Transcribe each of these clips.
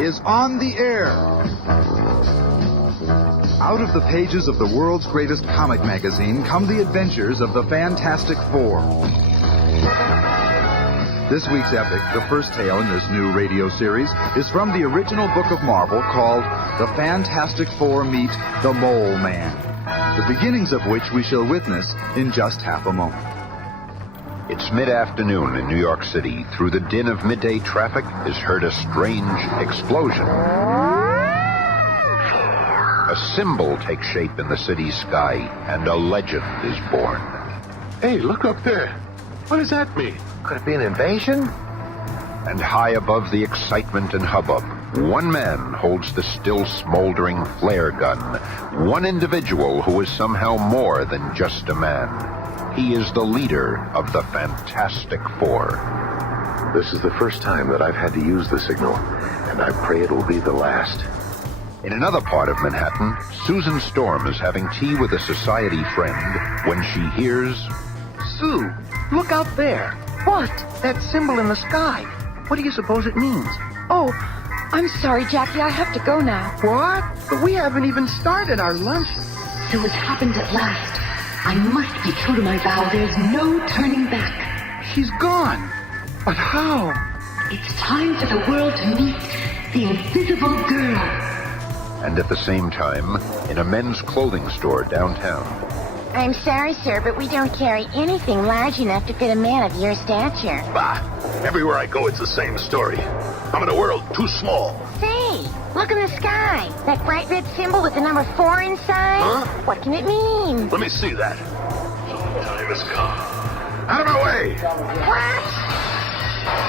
is on the air. Out of the pages of the world's greatest comic magazine come the adventures of the Fantastic Four. This week's epic, the first tale in this new radio series, is from the original book of Marvel called The Fantastic Four Meet the Mole Man, the beginnings of which we shall witness in just half a moment. It's mid-afternoon in New York City. Through the din of midday traffic is heard a strange explosion. A symbol takes shape in the city's sky, and a legend is born. Hey, look up there. What does that mean? Could it be an invasion? And high above the excitement and hubbub, one man holds the still smoldering flare gun. One individual who is somehow more than just a man. He is the leader of the Fantastic Four. This is the first time that I've had to use the signal, and I pray it will be the last. In another part of Manhattan, Susan Storm is having tea with a society friend when she hears... Sue, look out there. What? That symbol in the sky. What do you suppose it means? Oh, I'm sorry, Jackie. I have to go now. What? But we haven't even started our lunch. So it's happened at last. I must be true to my vow. There's no turning back. She's gone. But how? It's time for the world to meet the Invisible Girl. And at the same time, in a men's clothing store downtown. I'm sorry, sir, but we don't carry anything large enough to fit a man of your stature. Bah! Everywhere I go, it's the same story. I'm in a world too small. Say, look in the sky. That bright red symbol with the number 4 inside. Huh? What can it mean? Let me see that. The time has come. Out of my way! What?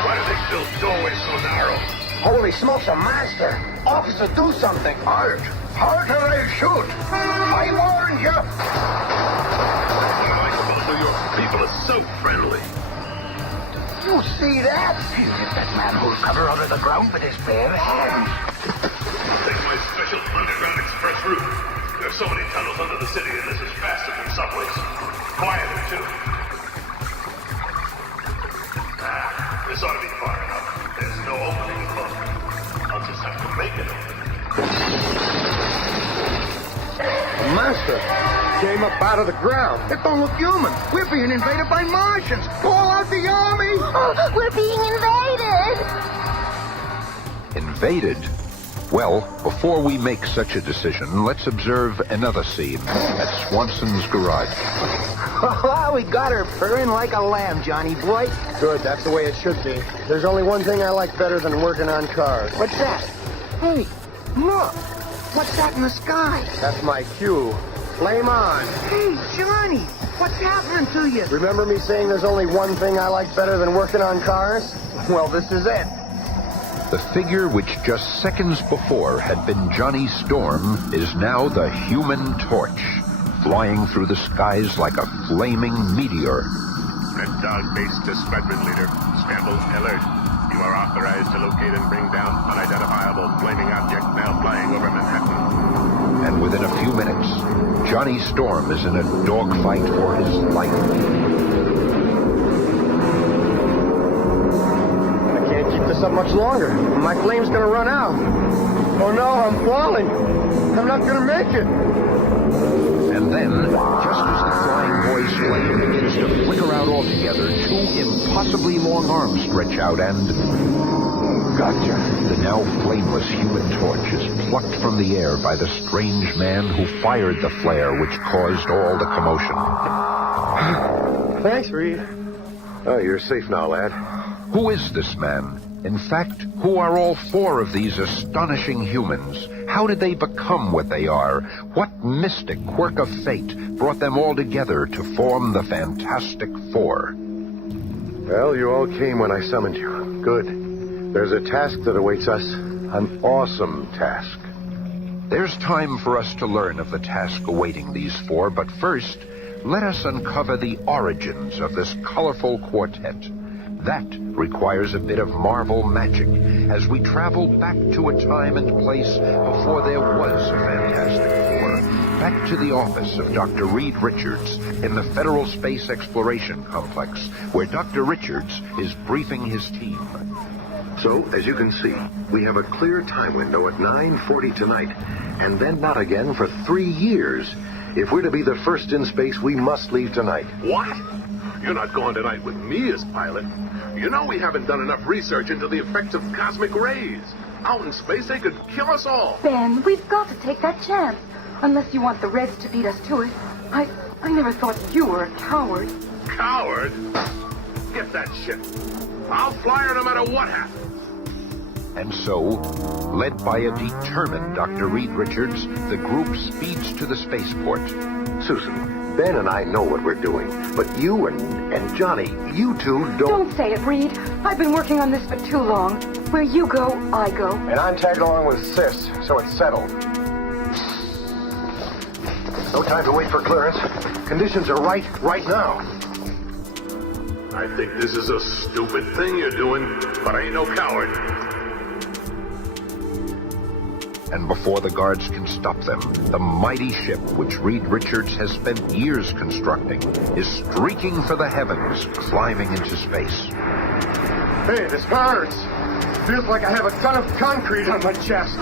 Why do they build doorways so narrow? Holy smokes, a monster. Officer, do something. Halt! Halt or I'll shoot! I warned you! Most of your people are so friendly. You see that? He'll hit that manhole cover out of the ground with his bare hands. Take my special underground express route. There's so many tunnels under the city, and this is faster than subways. Quieter, too. This ought to be far enough. There's no opening above. I'll just have to make it open. The monster came up out of the ground. It don't look human. We're being invaded by Martians. Call out the army. Oh, we're being invaded. Invaded? Well, before we make such a decision, let's observe another scene at Swanson's garage. Oh, we got her purring like a lamb, Johnny boy. Good, that's the way it should be. There's only one thing I like better than working on cars. What's that? Hey, look. What's that in the sky? That's my cue. Flame on. Hey, Johnny, what's happening to you? Remember me saying there's only one thing I like better than working on cars? Well, this is it. The figure which just seconds before had been Johnny Storm is now the Human Torch, flying through the skies like a flaming meteor. Red Dog Base to Squadron Leader. Scramble alert. You are authorized to locate and bring down unidentifiable flaming object now flying over Manhattan. And within a few minutes, Johnny Storm is in a dogfight for his life. I can't keep this up much longer. My flame's gonna run out. Oh no, I'm falling. I'm not gonna make it. And then, just as the flying boy's flame begins to flicker out altogether, two impossibly long arms stretch out and... Gotcha. The now flameless Human Torch is plucked from the air by the strange man who fired the flare which caused all the commotion. Thanks, Reed. Oh, you're safe now, lad. Who is this man? In fact, who are all four of these astonishing humans? How did they become what they are? What mystic quirk of fate brought them all together to form the Fantastic Four? Well, you all came when I summoned you. Good. There's a task that awaits us. An awesome task. There's time for us to learn of the task awaiting these four, but first, let us uncover the origins of this colorful quartet. That requires a bit of Marvel magic as we travel back to a time and place before there was a Fantastic Four. Back to the office of Dr. Reed Richards in the Federal Space Exploration Complex, where Dr. Richards is briefing his team. So So, as you can see, we have a clear time window at 9:40 tonight, and then not again for 3 years. If we're to be the first in space, we must leave tonight. What? You're not going tonight with me as pilot. You know we haven't done enough research into the effects of cosmic rays. Out in space, they could kill us all. Ben, we've got to take that chance. Unless you want the Reds to beat us to it. I never thought you were a coward. Coward? Get that ship. I'll fly her no matter what happens. And so, led by a determined Dr. Reed Richards, the group speeds to the spaceport. Susan, Ben and I know what we're doing, but you and Johnny, you two Don't say it, Reed. I've been working on this for too long. Where you go, I go. And I'm tagged along with Sis, so it's settled. No time to wait for clearance. Conditions are right now. I think this is a stupid thing you're doing, but I ain't no coward. And before the guards can stop them, the mighty ship, which Reed Richards has spent years constructing, is streaking for the heavens, climbing into space. Hey, this hurts. Feels like I have a ton of concrete on my chest.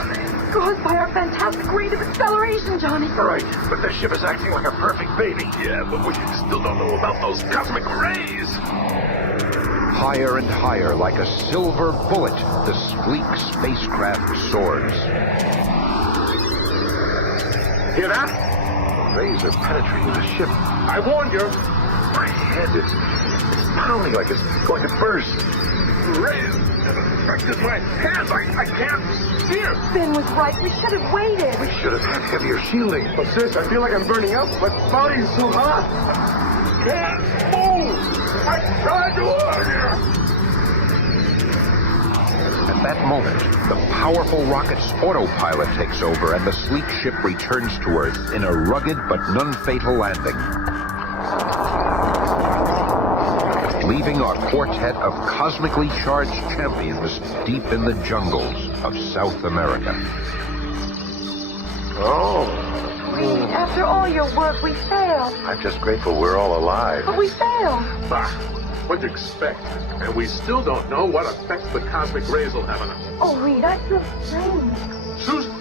Caused by our fantastic rate of acceleration, Johnny. Right, but this ship is acting like a perfect baby. Yeah, but we still don't know about those cosmic rays. Higher and higher, like a silver bullet, the sleek spacecraft soars. Hear that? Rays are penetrating the ship. I warned you. My head is pounding like it's going to burst. Rays have affected my hands. I can't steer. Ben was right. We should have waited. We should have had heavier shielding. But Sis, I feel like I'm burning up. My body is so hot. Can't move. I tried to warn you. At that moment, the powerful rocket's autopilot takes over and the sleek ship returns to Earth in a rugged but non-fatal landing, leaving our quartet of cosmically charged champions deep in the jungles of South America. Oh, Reed, after all your work, we failed. I'm just grateful we're all alive. But we failed. Bah, what'd you expect? And we still don't know what effects the cosmic rays will have on us. Oh, Reed, I feel strange. Susan!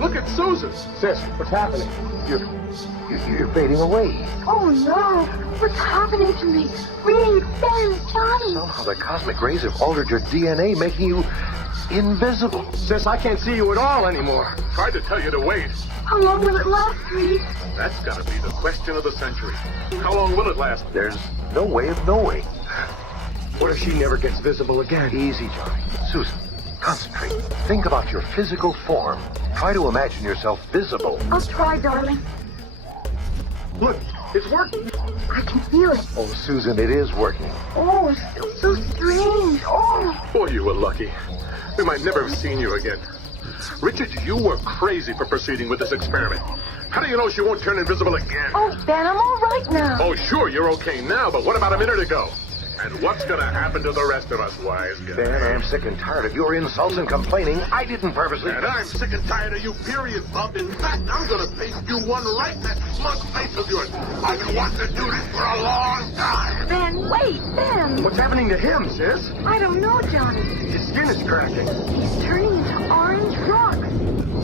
Look at Susan! Sis, what's happening? You're fading away. Oh, no. What's happening to me? Reed, Ben, Johnny. Somehow the cosmic rays have altered your DNA, making you invisible. Sis, I can't see you at all anymore. Tried to tell you to wait. How long will it last, Reed? That's gotta be the question of the century. How long will it last? There's no way of knowing. What if she never gets visible again? Easy, Johnny. Susan, concentrate. Think about your physical form. Try to imagine yourself visible. I'll try, darling. Look, it's working. I can feel it. Oh, Susan, it is working. Oh, it feels so strange. Oh. Boy, you were lucky. We might never have seen you again. Richard, you were crazy for proceeding with this experiment. How do you know she won't turn invisible again? Oh, Ben, I'm all right now. Oh, sure, you're okay now, but what about a minute ago? And what's going to happen to the rest of us, wise guy? Ben, I'm sick and tired of your insults and complaining. I didn't purposely... And I'm sick and tired of you, period, Bub. In fact, I'm going to paste you one right in that smug face of yours. I've been wanting to do this for a long time. Ben, wait, Ben. What's happening to him, Sis? I don't know, Johnny. His skin is cracking. He's turning into orange rocks.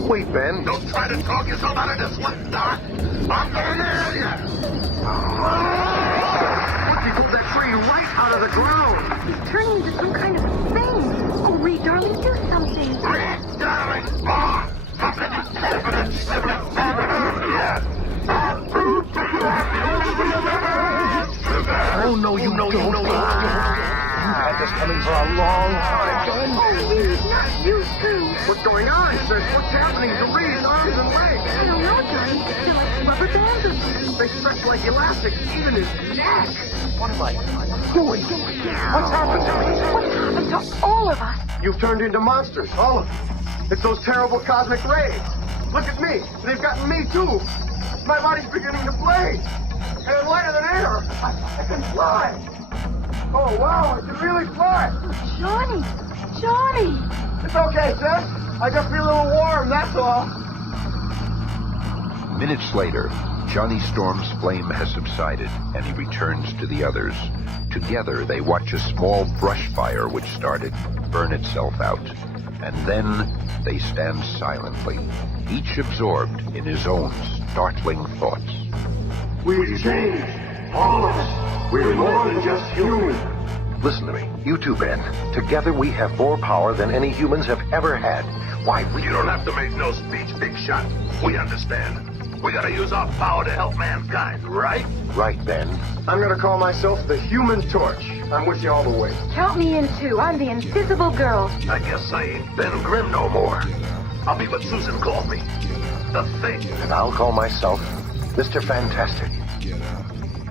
Wait, Ben. Don't try to talk yourself out of this one, Doc. I'm going to nail you. He pulled that tree right out of the ground. He's turning into some kind of thing. Oh, Reed, darling, do something. Reed, darling. Oh, no, you know. You've had this coming for a long time. Oh, Reed, not you too. What's going on, Sis? What's happening to Reed's arms and legs? I don't know, Johnny. They're like rubber bands or something. They stretch like elastics, even his neck. What am I doing? What's happened to me? What's happened to all of us? You've turned into monsters, all of you. It's those terrible cosmic rays. Look at me. They've gotten me, too. My body's beginning to blaze. And I'm lighter than air. I can fly. Oh, wow, I can really fly. Johnny. Johnny. It's okay, Sis. I just feel a little warm, that's all. Minutes later, Johnny Storm's flame has subsided, and he returns to the others. Together, they watch a small brush fire which started burn itself out. And then they stand silently, each absorbed in his own startling thoughts. We've changed. All of us. We're more than just human. Listen to me. You two, Ben. Together we have more power than any humans have ever had. Why, You don't have to make no speech, big shot. We understand. We gotta use our power to help mankind, right? Right, Ben. I'm gonna call myself the Human Torch. I'm with you all the way. Count me in too. I'm the invisible girl. I guess I ain't Ben Grimm no more. I'll be what Susan called me. The Thing. And I'll call myself Mr. Fantastic.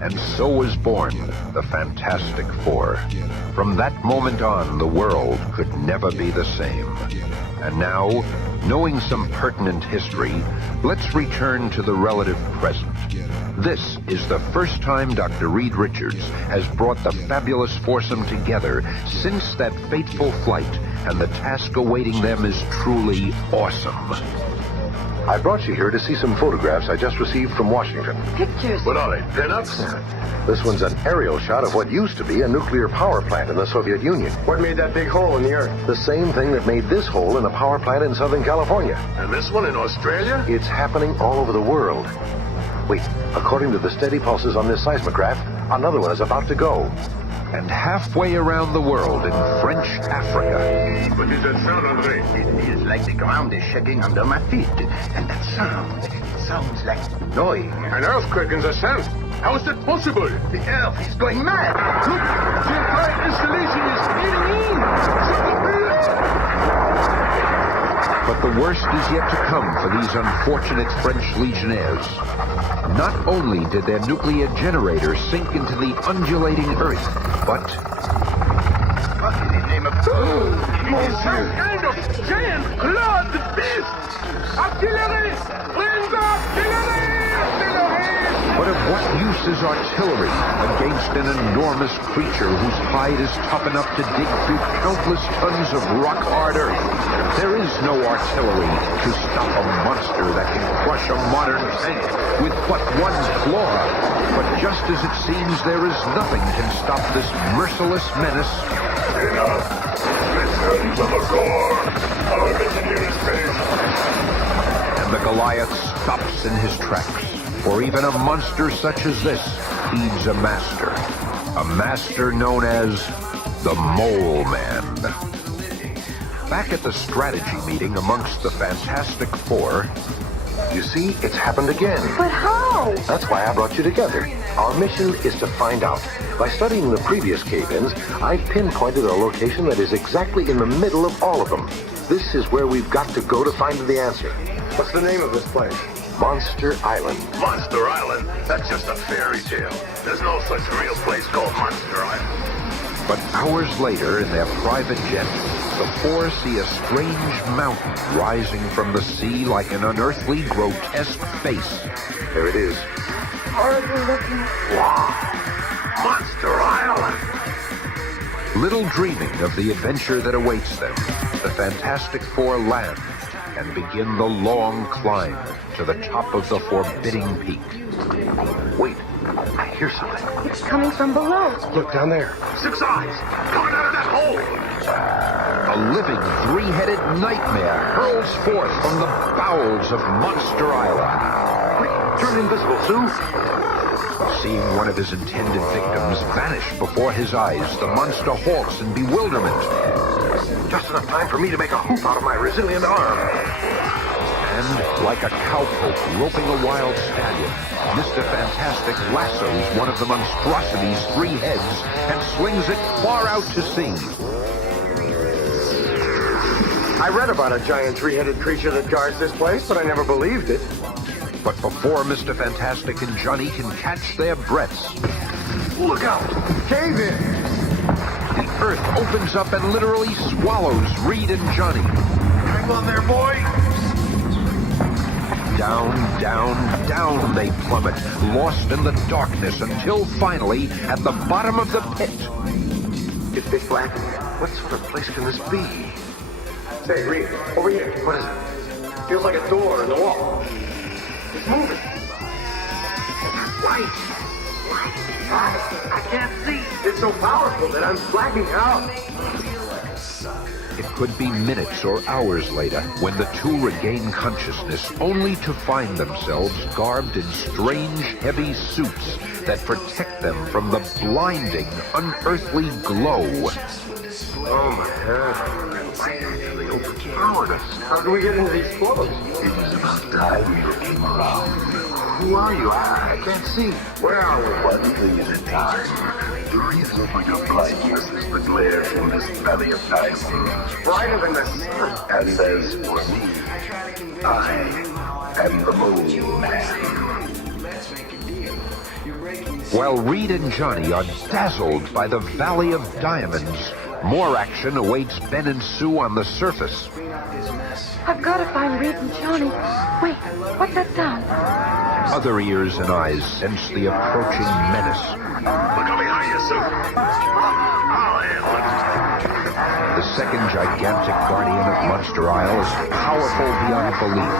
And so was born the Fantastic Four. From that moment on, the world could never be the same. And now, knowing some pertinent history, let's return to the relative present. This is the first time Dr. Reed Richards has brought the fabulous foursome together since that fateful flight, and the task awaiting them is truly awesome. I brought you here to see some photographs I just received from Washington. Pictures. What are they, pinups? This one's an aerial shot of what used to be a nuclear power plant in the Soviet Union. What made that big hole in the earth? The same thing that made this hole in a power plant in Southern California. And this one in Australia? It's happening all over the world. Wait, according to the steady pulses on this seismograph, another one is about to go. And halfway around the world in French Africa. What is that sound, Andre? It is like the ground is shaking under my feet. And that sound, it sounds like noise. An earthquake in the sand. How is that possible? The earth is going mad. Look, the entire installation is caving in. But the worst is yet to come for these unfortunate French legionnaires. Not only did their nuclear generator sink into the undulating earth, but... What in the name of... Some kind of giant clawed beast! Artillery! Bring the artillery! But of what use is artillery against an enormous creature whose hide is tough enough to dig through countless tons of rock-hard earth? There is no artillery to stop a monster that can crush a modern tank with but one claw. But just as it seems there is nothing can stop this merciless menace... Enough! Listen to the core! Our mission here is finished! And the Goliath stops in his tracks. For even a monster such as this needs a master. A master known as the Mole Man. Back at the strategy meeting amongst the Fantastic Four... You see, it's happened again. But how? That's why I brought you together. Our mission is to find out. By studying the previous cave-ins, I've pinpointed a location that is exactly in the middle of all of them. This is where we've got to go to find the answer. What's the name of this place? Monster Island. Monster Island? That's just a fairy tale. There's no such real place called Monster Island. But hours later, in their private jet, the four see a strange mountain rising from the sea like an unearthly, grotesque face. There it is. Horribly looking. Monster Island! Little dreaming of the adventure that awaits them, the Fantastic Four land and begin the long climb to the top of the forbidding peak. Wait, I hear something. It's coming from below. Look down there. Six eyes! Coming out of that hole! A living, three-headed nightmare hurls forth from the bowels of Monster Island. Quick, turn invisible, Sue. Seeing one of his intended victims vanish before his eyes, the monster halts in bewilderment. Just enough time for me to make a hoop out of my resilient arm. And, like a cowpoke roping a wild stallion, Mr. Fantastic lassos one of the monstrosity's three heads and slings it far out to sea. I read about a giant three-headed creature that guards this place, but I never believed it. But before Mr. Fantastic and Johnny can catch their breaths, Look out! Cave in! the earth opens up and literally swallows Reed and Johnny. Hang on there, boy! Down, down, down they plummet, lost in the darkness until finally, at the bottom of the pit. It's pitch black. What sort of place can this be? Say, Reed, over here. What is it? Feels like a door in the wall. It's moving. light. I can't see. It's so powerful that I'm blacking out. It could be minutes or hours later when the two regain consciousness, only to find themselves garbed in strange, heavy suits that protect them from the blinding, unearthly glow. Oh, my God. Light actually overpowered us. How do we get into these clothes? It was about time you came around. Who are you? I can't see. Where are we? One thing at a time. The reason for your blindness is the glare from this valley of diamonds. Brighter than the sun. And as for me, I am the Mole Man. While Reed and Johnny are dazzled by the Valley of Diamonds, more action awaits Ben and Sue on the surface. I've got to find Reed and Johnny. Wait, what's that sound? Other ears and eyes sense the approaching menace. Look out behind you, Sue. The second gigantic guardian of Monster Isle is powerful beyond belief,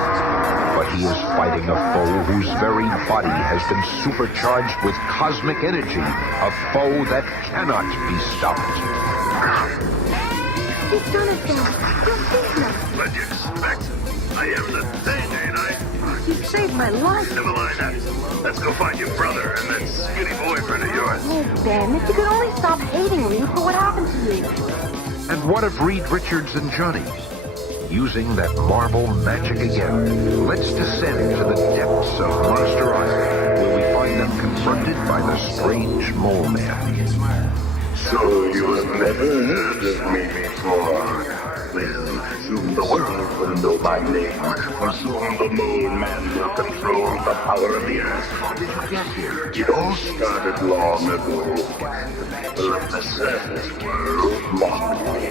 but he is fighting a foe whose very body has been supercharged with cosmic energy, a foe that cannot be stopped. He's done it then. You'll see him. What'd you expect? I am the thing, ain't I? You saved my life. Never mind that. Let's go find your brother and that skinny boyfriend of yours. Oh, Ben, if you could only stop hating Reed for what happened to you. And what of Reed Richards and Johnny? Using that marble magic again, let's descend to the depths of Monster Isle, where we find them confronted by the strange Mole Man. So you have never heard of me before. Well, soon the world will know my name, for soon the Mole Man will control the power of the earth. How did you get here? It all started long ago. The people of the surface world mocked me.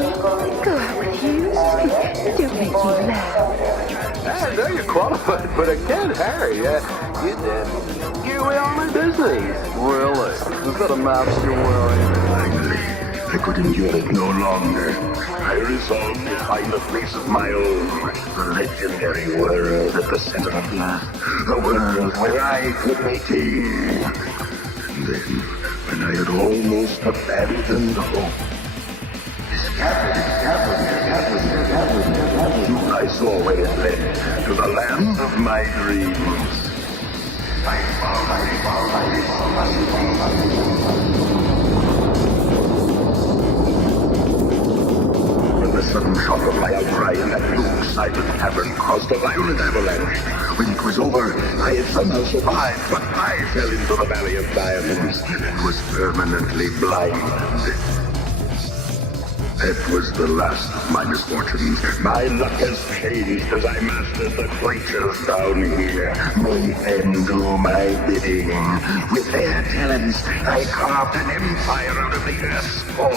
Go out with you. Do make me laugh. I know you're qualified, but again, Harry, you're way on my business. Really? Is that a mask you're wearing? Finally, I could endure it no longer. I resolved to find a place of my own, the legendary world at the center of the earth, a world where I could be king. And then, when I had almost abandoned hope, I saw where it led, to the land of my dreams. When the sudden shock of my outcry in that blue silent cavern caused a violent avalanche. When it was over, I had somehow survived, but I fell into the Valley of Diamonds and was permanently blind. That was the last of my misfortunes. My luck has changed as I mastered the creatures down here. May men do my bidding. With their talents, I carved an empire out of the earth's core.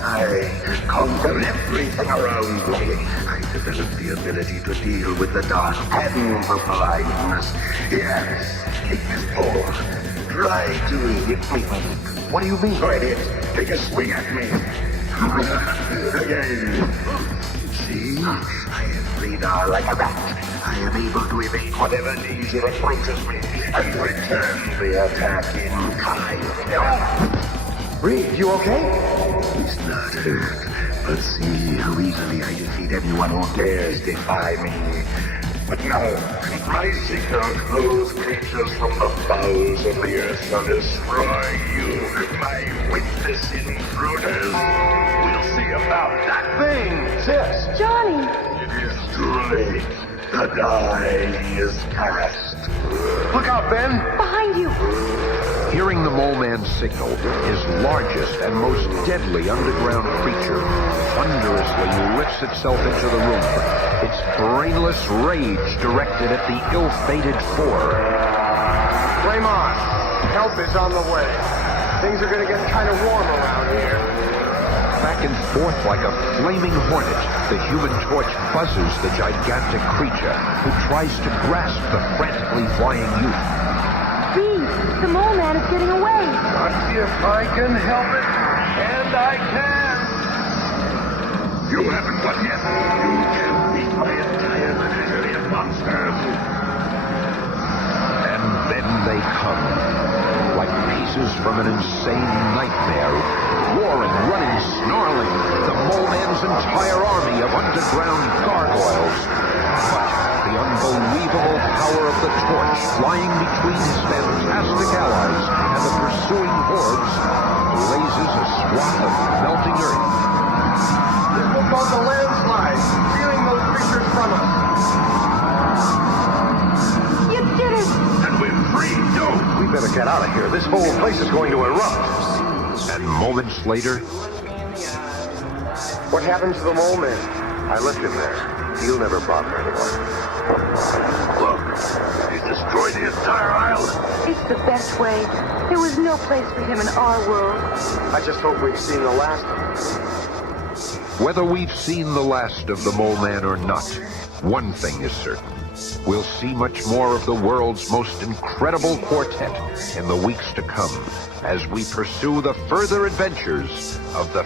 I conquered everything around me. I developed the ability to deal with the dark and the blindness. Yes, take this paw. Try to hit me with it. What do you mean? Go ahead. Take a swing at me. Again. See? I am free now like a bat. I am able to evade whatever danger approaches me and return the attack in kind. Reed, you okay? He's not hurt. But see how easily I defeat anyone who dares defy me. But now, I seek out those creatures from the bowels of the earth shall destroy you, my witness intruders. We'll see about that thing, sis. Johnny! It is too late. The die is cast. Look out, Ben! Behind you! Hearing the Mole Man's signal, his largest and most deadly underground creature thunderously lifts itself into the room, its brainless rage directed at the ill-fated four. Flame on. Help is on the way. Things are gonna get kind of warm around here. Back and forth like a flaming hornet, the Human Torch buzzes the gigantic creature, who tries to grasp the frantically flying youth. Reed, the Mole Man is getting away. Not if I can help it. And I can. You haven't won yet. You can beat my entire menagerie of monsters. they come, like pieces from an insane nightmare, roaring, running, snarling, the Mole Man's entire army of underground gargoyles. But the unbelievable power of the torch flying between his fantastic allies and the pursuing hordes blazes a swath of melting earth. This will cause a landslide, stealing those creatures from us. You did it! And we're free, too! We better get out of here. This whole place is going to erupt. And moments later, What happened to the Mole Man? I left him there. He'll never bother anyone. Look, he's destroyed the entire island. It's the best way. There was no place for him in our world. I just hope we've seen the last of him. whether we've seen the last of the Mole Man or not, one thing is certain. We'll see much more of the world's most incredible quartet in the weeks to come as we pursue the further adventures of the